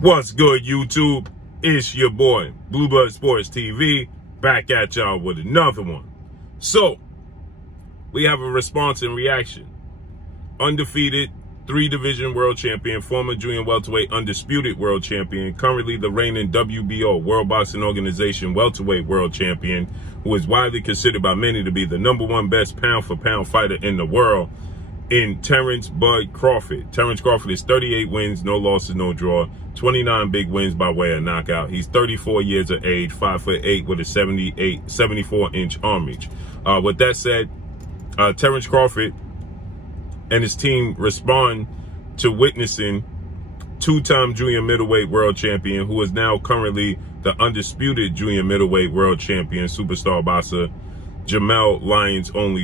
What's good, YouTube? It's your boy, Blue Blood Sports TV, back at y'all with another one. So, we have a response and reaction. Undefeated, 3-division world champion, former junior welterweight undisputed world champion, currently the reigning WBO, World Boxing Organization welterweight world champion, who is widely considered by many to be the #1 best pound-for-pound fighter in the world, in Terence "Bud" Crawford. Terence Crawford is 38 wins, no losses, no draw, 29 big wins by way of knockout. He's 34 years of age, 5'8" with a 74-inch arm reach. With that said, Terence Crawford and his team respond to witnessing two-time junior middleweight world champion, who is now currently the undisputed junior middleweight world champion, superstar boxer Jermell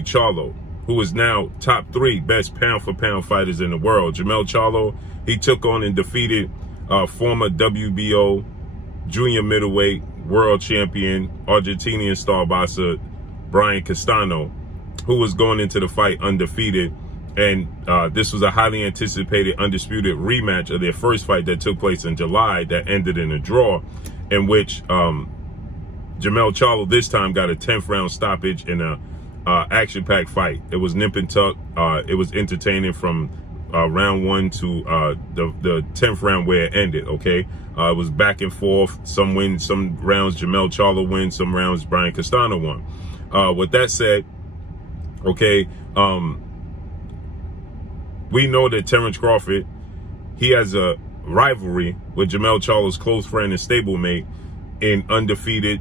Charlo, who is now top 3 best pound-for-pound fighters in the world. Jermell Charlo, he took on and defeated former WBO junior middleweight world champion, Argentinian star boxer Brian Castono, who was going into the fight undefeated. And this was a highly anticipated undisputed rematch of their first fight that took place in July that ended in a draw, in which Jermell Charlo this time got a 10th round stoppage in a action-packed fight. It was nip and tuck. It was entertaining from round 1 to the 10th round where it ended, okay? It was back and forth. Some wins, some rounds Jermell Charlo wins, some rounds Brian Castono won. With that said, okay, we know that Terence Crawford, he has a rivalry with Jermell Charlo's close friend and stablemate in undefeated,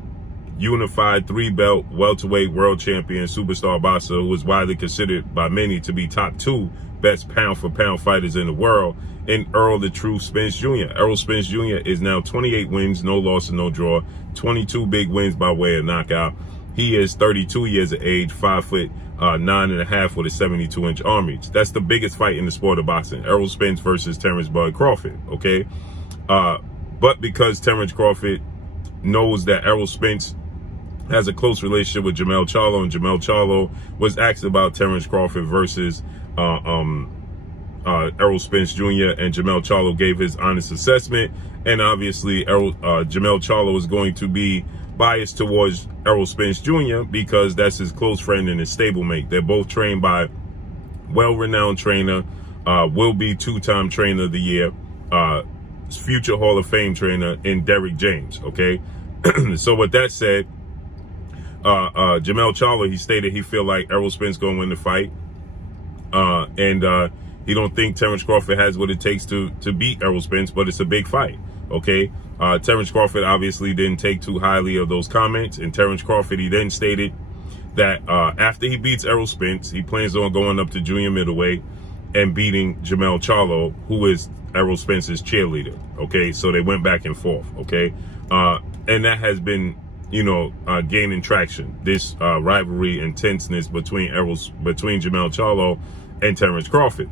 unified 3-belt welterweight world champion, superstar boxer, who is widely considered by many to be top 2 best pound-for-pound fighters in the world, in Errol "The Truth" Spence Jr. Errol Spence Jr. is now 28 wins, no losses, no draw, 22 big wins by way of knockout. He is 32 years of age, 5'9.5" with a 72-inch arm reach. That's the biggest fight in the sport of boxing. Errol Spence versus Terence "Bud" Crawford, okay? But because Terence Crawford knows that Errol Spence has a close relationship with Jermell Charlo, and Jermell Charlo was asked about Terence Crawford versus Errol Spence Jr., and Jermell Charlo gave his honest assessment. And obviously, Jermell Charlo is going to be biased towards Errol Spence Jr. because that's his close friend and his stablemate. They're both trained by well-renowned trainer, will be 2-time trainer of the year, future Hall of Fame trainer in Derrick James, okay? So with that said, Jermell Charlo, he stated he feel like Errol Spence gonna win the fight, and he don't think Terence Crawford has what it takes to beat Errol Spence, but it's a big fight, okay? Terence Crawford obviously didn't take too highly of those comments, and Terence Crawford, he then stated that after he beats Errol Spence, he plans on going up to junior middleweight and beating Jermell Charlo, who is Errol Spence's cheerleader, okay? So they went back and forth, okay? And that has been, you know, gaining traction, this rivalry intenseness between Jermell Charlo and Terence Crawford.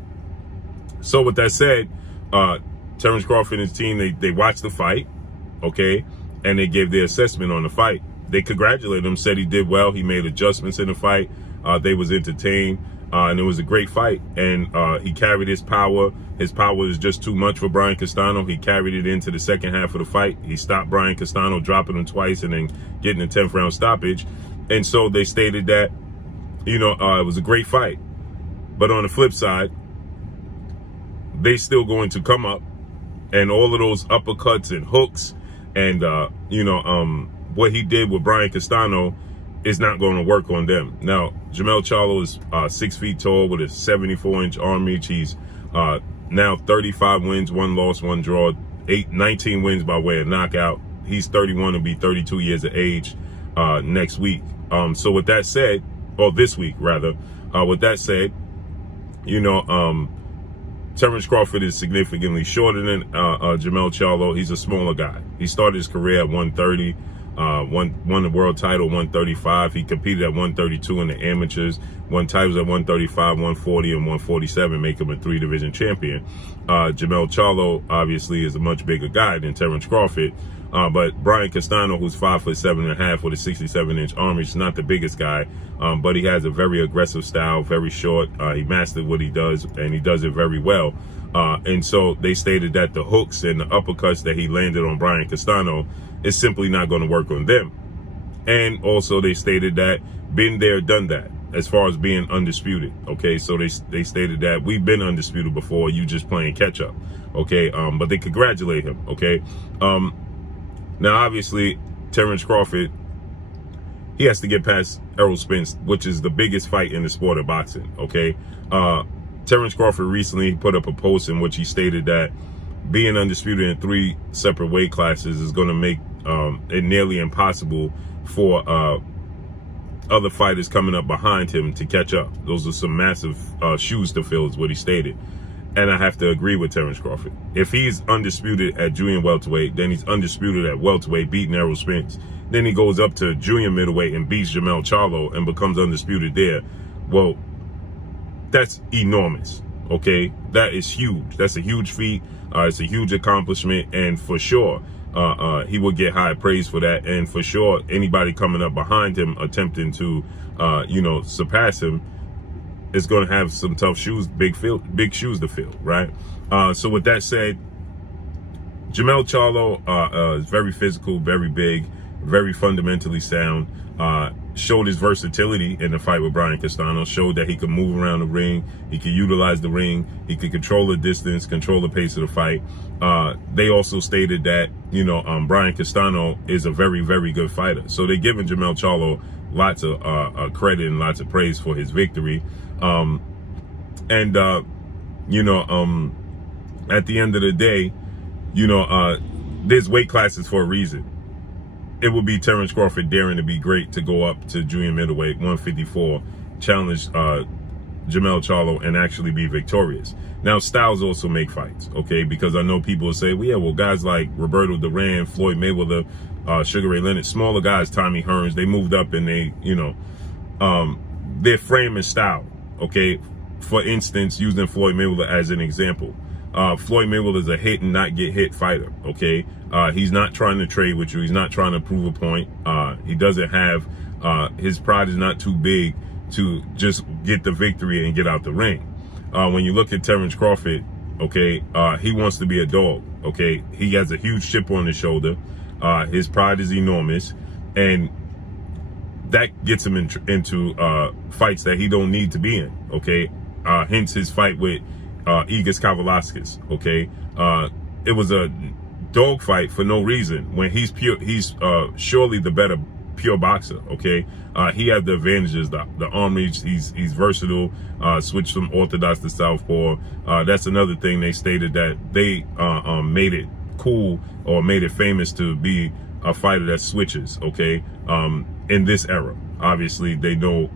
So with that said, Terence Crawford and his team, they watched the fight, okay, and they gave their assessment on the fight. They congratulated him, said he did well, he made adjustments in the fight, they was entertained, and it was a great fight, and he carried his power. His power is just too much for Brian Castono. He carried it into the second half of the fight. He stopped Brian Castono, dropping him twice and then getting a 10th round stoppage. And so they stated that, you know, it was a great fight. But on the flip side, they still going to come up, and all of those uppercuts and hooks and, you know, what he did with Brian Castono is not going to work on them. Now, Jermell Charlo is 6 feet tall with a 74-inch arm reach. He's now 35 wins, 1 loss, 1 draw, 19 wins by way of knockout. He's 31 and be 32 years of age next week. So with that said, or this week rather, with that said, you know, Terence Crawford is significantly shorter than Jermell Charlo. He's a smaller guy. He started his career at 130, won the world title 135. He competed at 132 in the amateurs, won titles at 135, 140, and 147, make him a 3-division champion. Jermell Charlo obviously is a much bigger guy than Terence Crawford. But Brian Castono, who's 5'7.5" with a 67-inch arm reach, is not the biggest guy, but he has a very aggressive style, very short. He mastered what he does, and he does it very well. And so they stated that the hooks and the uppercuts that he landed on Brian Castono is simply not going to work on them. And also they stated that been there, done that, as far as being undisputed. Okay, so they stated that we've been undisputed before, you just playing catch up. Okay, but they congratulate him. Okay, now obviously Terence Crawford, he has to get past Errol Spence, which is the biggest fight in the sport of boxing. Okay, Terence Crawford recently put up a post in which he stated that being undisputed in 3 separate weight classes is going to make it nearly impossible for other fighters coming up behind him to catch up. Those are some massive shoes to fill, is what he stated. And I have to agree with Terence Crawford. If he's undisputed at junior welterweight, then he's undisputed at welterweight, beating Errol Spence. Then he goes up to junior middleweight and beats Jermell Charlo and becomes undisputed there. Well, that's enormous. Okay, that is huge. That's a huge feat. It's a huge accomplishment, and for sure, he will get high praise for that. And for sure, anybody coming up behind him attempting to, you know, surpass him is going to have some tough shoes, big shoes to fill, right? So with that said, Jermell Charlo is very physical, very big, very fundamentally sound. Showed his versatility in the fight with Brian Castono, showed that he could move around the ring, he could utilize the ring, he could control the distance, control the pace of the fight. They also stated that, you know, Brian Castono is a very, very good fighter. So they're giving Jermell Charlo lots of credit and lots of praise for his victory. You know, at the end of the day, you know, there's weight classes for a reason. It would be Terence Crawford daring to be great to go up to junior middleweight 154, challenge Jermell Charlo, and actually be victorious. Now, styles also make fights, okay? Because I know people will say, well, yeah, well, guys like Roberto Duran, Floyd Mayweather, Sugar Ray Leonard, smaller guys, Tommy Hearns, they moved up and they, you know, their frame and style, okay? For instance, using Floyd Mayweather as an example. Floyd Mayweather is a hit and not get hit fighter, okay? He's not trying to trade with you. He's not trying to prove a point. He doesn't have, his pride is not too big to just get the victory and get out the ring. When you look at Terence Crawford, okay, he wants to be a dog, okay? He has a huge chip on his shoulder. His pride is enormous, and that gets him into fights that he don't need to be in, okay? Hence his fight with Igis Kavalauskas, okay? It was a dog fight for no reason. When he's pure, he's surely the better pure boxer, okay? He had the advantages, the arm reach, he's versatile, switched from orthodox to southpaw. That's another thing they stated, that they made it cool or made it famous to be a fighter that switches, okay? In this era, obviously they know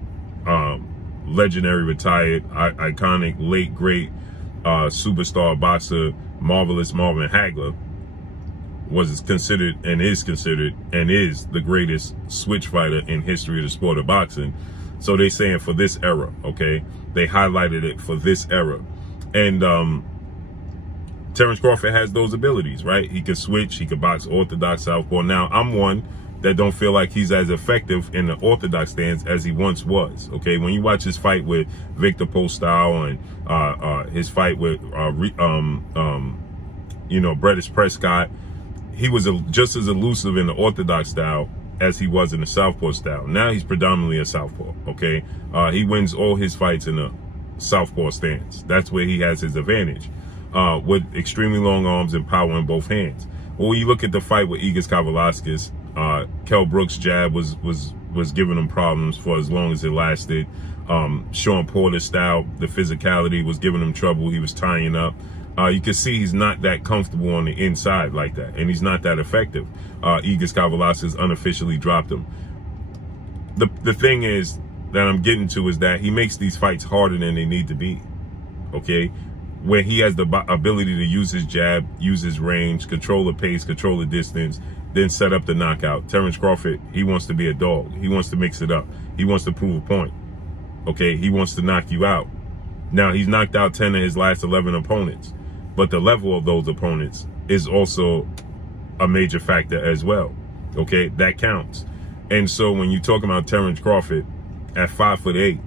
legendary retired, iconic, late great superstar boxer, Marvelous Marvin Hagler was considered and is the greatest switch fighter in history of the sport of boxing. So they saying for this era, okay? They highlighted it for this era. And Terence Crawford has those abilities, right? He can switch, he can box orthodox, southpaw. Now, I'm one that don't feel like he's as effective in the orthodox stance as he once was, okay? When you watch his fight with Victor Postol and his fight with, you know, Brettis Prescott, he was just as elusive in the orthodox style as he was in the southpaw style. Now he's predominantly a southpaw, okay? He wins all his fights in the southpaw stance. That's where he has his advantage, with extremely long arms and power in both hands. Well, when you look at the fight with Igis Kavalauskas, Kell Brook's jab was giving him problems for as long as it lasted. Sean Porter's style, the physicality was giving him trouble. He was tying up. You can see he's not that comfortable on the inside like that, and he's not that effective. Igis Kavalauskas unofficially dropped him. The thing is that I'm getting to is that he makes these fights harder than they need to be, okay? Where he has the ability to use his jab, use his range, control the pace, control the distance, then set up the knockout. Terence Crawford, he wants to be a dog. He wants to mix it up. He wants to prove a point, okay? He wants to knock you out. Now, he's knocked out 10 of his last 11 opponents. But the level of those opponents is also a major factor as well, okay? That counts. And so when you talk about Terence Crawford at 5'8",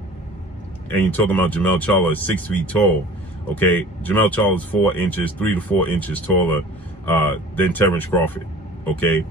and you're talking about Jermell Charlo at 6 feet tall, Okay, Jermell Charlo is 3 to 4 inches taller than Terence Crawford. Okay,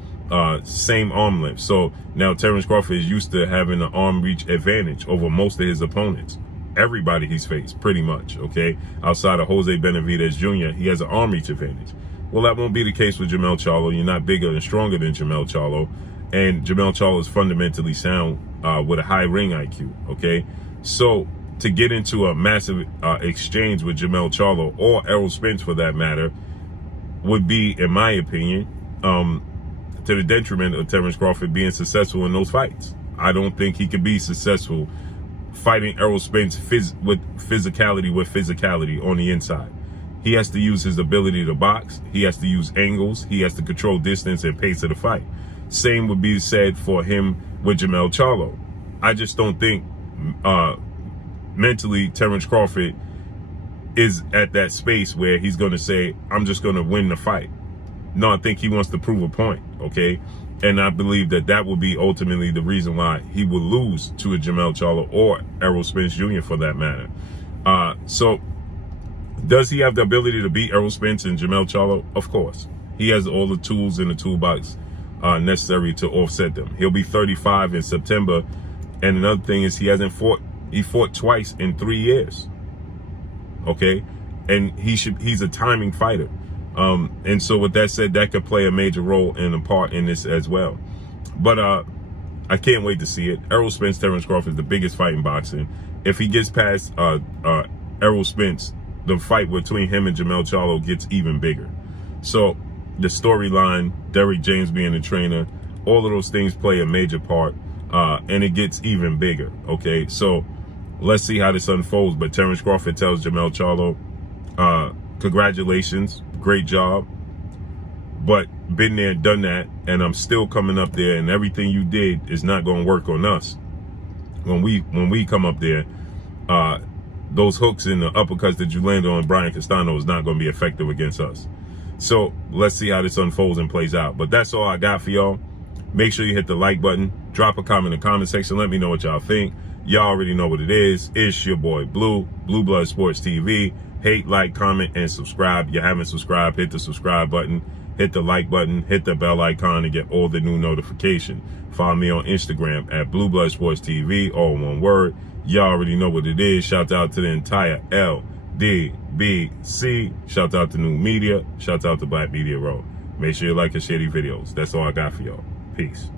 same arm length. So now Terence Crawford is used to having an arm reach advantage over most of his opponents. Everybody he's faced, pretty much. Okay, outside of Jose Benavidez Jr., he has an arm reach advantage. Well, that won't be the case with Jermell Charlo. You're not bigger and stronger than Jermell Charlo, and Jermell Charlo is fundamentally sound with a high ring IQ. Okay, so to get into a massive exchange with Jermell Charlo, or Errol Spence for that matter, would be, in my opinion, to the detriment of Terence Crawford being successful in those fights. I don't think he could be successful fighting Errol Spence with physicality on the inside. He has to use his ability to box. He has to use angles. He has to control distance and pace of the fight. Same would be said for him with Jermell Charlo. I just don't think mentally Terence Crawford is at that space where he's going to say, I'm just going to win the fight. No, I think he wants to prove a point, okay? And I believe that that will be ultimately the reason why he will lose to a Jermell Charlo or Errol Spence Jr. for that matter. So does he have the ability to beat Errol Spence and Jermell Charlo? Of course. He has all the tools in the toolbox necessary to offset them. He'll be 35 in September. And another thing is he fought twice in 3 years. Okay? And he's a timing fighter. And so with that said, that could play a major role and a part in this as well. But I can't wait to see it. Errol Spence, Terence Crawford is the biggest fight in boxing. If he gets past Errol Spence, the fight between him and Jermell Charlo gets even bigger. So the storyline, Derrick James being the trainer, all of those things play a major part, and it gets even bigger. Okay, so let's see how this unfolds. But Terence Crawford tells Jermell Charlo, congratulations, great job, but been there, done that, and I'm still coming up there, and everything you did is not going to work on us. When we come up there, those hooks and the uppercuts that you landed on Brian Castono is not going to be effective against us. So let's see how this unfolds and plays out. But that's all I got for y'all. Make sure you hit the like button, drop a comment in the comment section, let me know what y'all think. Y'all already know what it is. It's your boy Blue Blood Sports TV. Hate, like, comment, and subscribe. If you haven't subscribed, hit the subscribe button, hit the like button, hit the bell icon to get all the new notifications. Follow me on Instagram at Blue Blood Sports TV, all one word. Y'all already know what it is. Shout out to the entire LDBC. Shout out to New Media. Shout out to Black Media Row. Make sure you like and share these videos. That's all I got for y'all. Peace.